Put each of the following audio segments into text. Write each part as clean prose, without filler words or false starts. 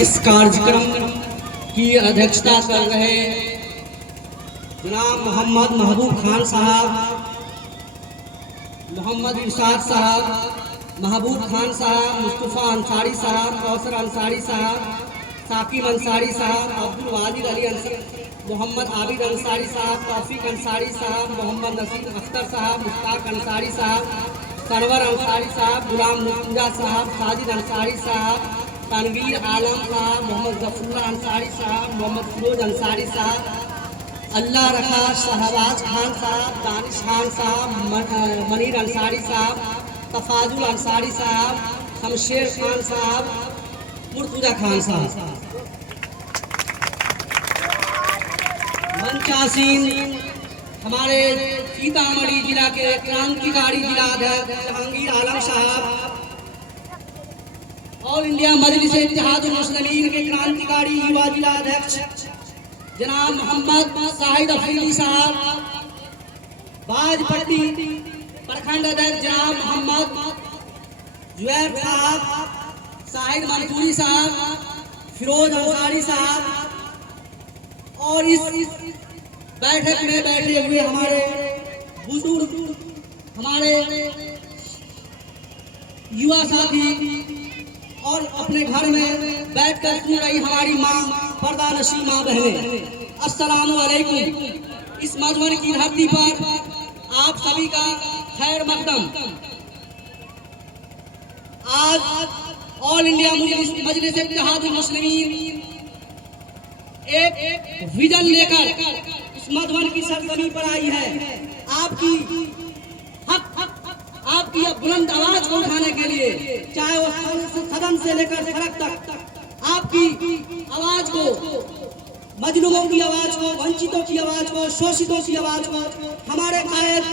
इस कार्यक्रम की अध्यक्षता कर रहे जनाब मोहम्मद महबूब खान साहब, मोहम्मद इरशाद साहब, महबूब खान साहब, मुस्तफ़ा अंसारी साहब, कौसर अंसारी साहब, साकिब अंसारी साहब, अब्दुल वाजिद अली अंसारी, मोहम्मद आबिद अंसारी साहब, तौफीक अंसारी साहब, मोहम्मद नसीर अख्तर साहब, मुश्ताक अंसारी साहब, सरवर अंसारी साहब, गुलाम मुर्तजा साहब, साजिद अंसारी साहब, तनवीर आलम साहब, मोहम्मद गफूर अंसारी साहब, मोहम्मद फिरोज अंसारी साहब, अल्लाह रखा शहबाज खान साहब, दानिश खान साहब, मनीर अंसारी साहब, तफाजुल अंसारी साहब, शमशेर खान साहब, मुर्तजा खान साहब। मंचासीन हमारे सीतामढ़ी जिला के क्रांतिकारी जिला अध्यक्ष जहांगीर आलम साहब, ऑल इंडिया मजलिस इत्तेहादुल मुस्लिमीन के क्रांतिकारी युवा जिला अध्यक्ष जनाब मोहम्मद शाहिद अफरीदी साहब, बाजपट्टी प्रखंड अध्यक्ष जनाब मोहम्मद जुबैर साहब, शाहिद मंसूरी साहब, फिरोज अंसारी साहब, और इस बैठक में बैठे हुए हमारे बुजुर्ग, हमारे युवा साथी और अपने घर में बैठकर सुन रही हमारी माँ पर्दा नशी माँ बहनें, अस्सलाम वालेकुम। इस मजमन की धरती पर आप सभी का खैर मकदम। आज ऑल इंडिया मजलिस इत्तेहादुल मुस्लिमीन एक विजन लेकर इस मधुबन की सरजमी पर आई है। आपकी बुलंद आवाज को उठाने के लिए, चाहे वो सदन से लेकर सड़क तक, आपकी आवाज को, मजलूमों की आवाज को, वंचितों की आवाज को, शोषितों की आवाज को हमारे कायद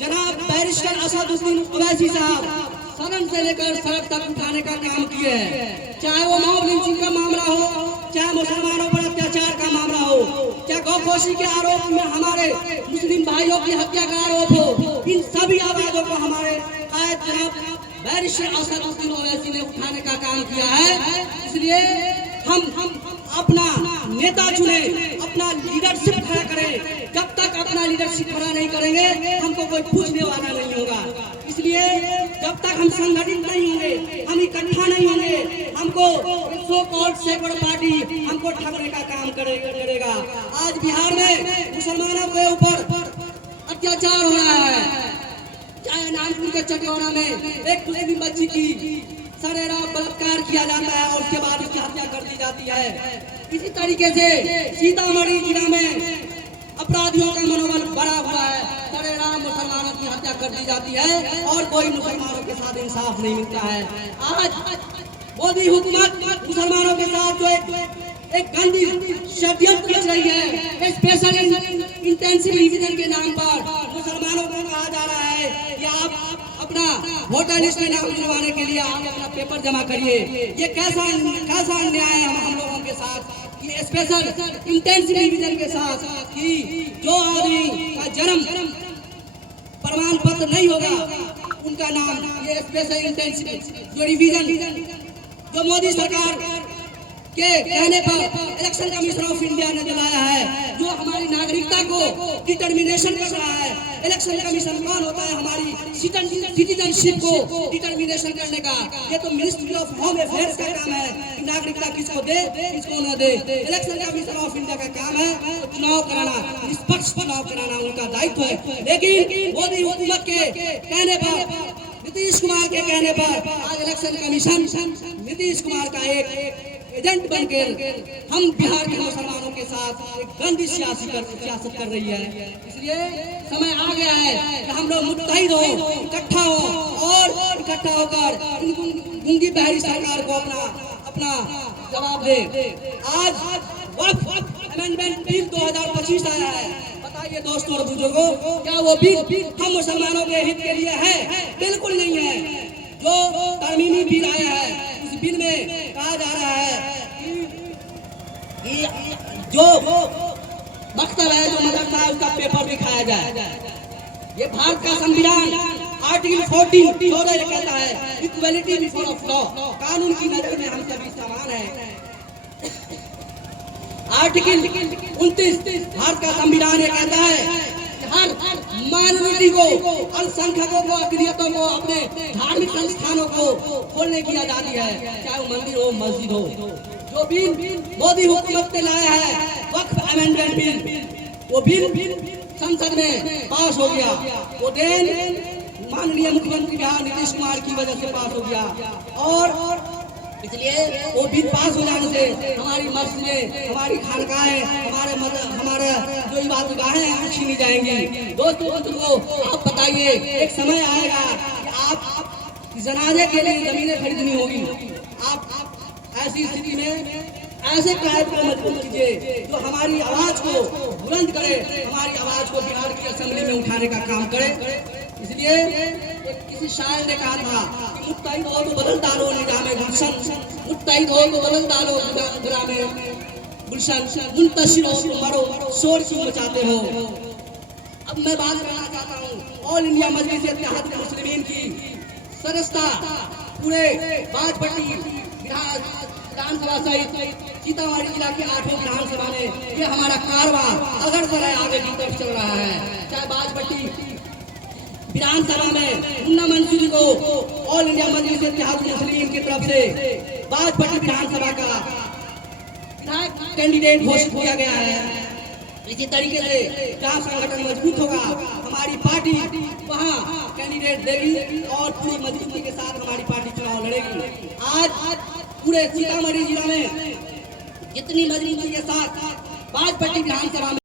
जनाब बैरिस्टर असदुद्दीन ओवैसी साहब सदन से लेकर सड़क तक उठाने का काम किए हैं। चाहे वो मॉब लिंचिंग का मामला हो, चाहे मुसलमानों पर अत्याचार का मामला हो, चाहे गौखोशी के आरोप में हमारे मुस्लिम भाइयों की हत्या का आरोप हो, इन सभी आवाजों को हमारे कायद जनाब बैरिस्टर असदुद्दीन ओवैसी ने उठाने का काम किया है। इसलिए हम अपना नेता चुने, अपना लीडरशिप खड़ा करें। जब तक अपना लीडरशिप खड़ा नहीं करेंगे हमको कोई पूछने वाला नहीं होगा। इसलिए जब तक हम संगठित नहीं होंगे, हम इकट्ठा नहीं होंगे, हमको सो कॉल्ड सेक्युलर पार्टी हमको ठगने का काम करेगा। आज बिहार में मुसलमानों के ऊपर अत्याचार हो रहा है। चाहे नागपुर के चटौरा में एक मुस्लिम बच्ची की सरेरा बलात्कार किया जाता है और उसके बाद उसकी हत्या कर दी जाती है। इसी तरीके से सीतामढ़ी जिला में अपराधियों का मनोबल बढ़ा हुआ है। सरेरा मुसलमानों की हत्या कर दी जाती है और कोई मुसलमानों के साथ इंसाफ नहीं मिलता है। आज मोदी हुकूमत मुसलमानों के साथ जो एक गंदी षड्यंत्र रच रही है, स्पेशल इंटेंसिव रिवीजन के नाम पर मुसलमानों को कहा जा रहा है कि आप अपना वोटर लिस्ट में नाम जुड़वाने के लिए आप अपना पेपर जमा करिए। ये कैसा अन्याय है हम लोगों के साथ, ये स्पेशल इंटेंसिव रिवीजन के साथ कि जो आदमी का जन्म प्रमाण पत्र नहीं होगा उनका नाम, ये स्पेशल इंटेंसिव जो रिवीजन जो मोदी सरकार के कहने पर इलेक्शन कमीशन ऑफ इंडिया ने दिलाया है, जो हमारी नागरिकता को डिटर्मिनेशन कर रहा है। इलेक्शन कमीशन कौन होता है? हमारी सिटीजनशिप को डिटर्मिनेशन करने का। ये तो मिनिस्ट्री ऑफ होम अफेयर्स का काम है कि नागरिकता किसको दे किसको न दे। इलेक्शन कमीशन ऑफ इंडिया का काम है चुनाव कराना, निष्पक्ष चुनाव कराना उनका दायित्व है। लेकिन मोदी हुकूमत के कहने पर, नीतीश कुमार के कहने पर आज इलेक्शन कमीशन नीतीश कुमार का एक एजेंट बनकर हम बिहार के मुसलमानों के साथ एक गंदी सियासत कर रही है। इसलिए समय आ गया है कि हम लोग मुत्तहिद हो, इकट्ठा हो और इकट्ठा होकर गूंगी बहरी सरकार को अपना जवाब दे। आज वक्फ अमेंडमेंट बिल 2025 आया है। बताइए दोस्तों और बुजुर्गों, क्या वो बिल हम मुसलमानों के हित के लिए है? बिल्कुल नहीं है। जो तरमीमी बिल आया है उस बिल में कहा जा रहा है कि जो मकतब है, जो मदरसा है, उसका पेपर दिखाया जाए। ये भारत का संविधान आर्टिकल 14 कहता है इक्वलिटी बिफोर ऑफ लॉ, कानून की नजर में हम सभी समान हैं। आर्टिकल 29 भारत का संविधान ये कहता है कि हर माइनॉरिटी को, अल्पसंख्यकों को, अकलियतों को अपने धार्मिक संस्थानों को खोलने की आजादी है, चाहे वो मंदिर हो, मस्जिद हो। जो बिल मोदी हुकूमत ने लाया है वक्फ अमेंडमेंट बिल, वो बिल संसद में पास हो गया। वो देन माननीय मुख्यमंत्री बिहार नीतीश कुमार की वजह से पास हो गया, और इसलिए वो बिल पास हो जाने से हमारी मस्जिदें, हमारी खानकाहें, हमारे जो इबादतगाहें हैं छीनी जाएंगी। दोस्तों आप बताइए, एक समय आएगा कि आप जनाजे के लिए जमीनें खरीदनी होगी। आप ऐसी स्थिति में ऐसे कायद को मजबूत कीजिए जो हमारी आवाज को बुलंद करे, हमारी आवाज को बिहार की असेंबली में उठाने का काम करे। इसलिए किसी शायर ने कहा था कि मुत्तहिद हो तो बदल डालो निजामे गुलशन, मुत्तहिद हो तो बदल डालो निजामे गुलशन, मुंतशिर हो तो मरो, शोर क्यों मचाते हो। अब मैं बात करना चाहता हूँ ऑल इंडिया मजलिस इत्तेहादुल मुस्लिमीन की सदस्यता पूरे बाजपट्टी विधानसभा सहित सीतामढ़ी जिला के 8 विधानसभा में ये हमारा कारवां अगर तरह आगे की तरफ चल रहा है। चाहे बाजपट्टी विधानसभा में मुन्ना मंसूरी को ऑल इंडिया मजलिस इत्तेहादुल मुस्लिमीन की तरफ से बाजपट्टी विधानसभा का विधायक कैंडिडेट घोषित किया गया है। इसी तरीके से जहाँ संगठन मजबूत होगा हमारी पार्टी वहाँ कैंडिडेट देगी और पूरी मजबूती के साथ हमारी पार्टी चुनाव लड़ेगी। आज पूरे सीतामढ़ी जिला में जितनी मजबूती के साथ बाजपट्टी विधानसभा में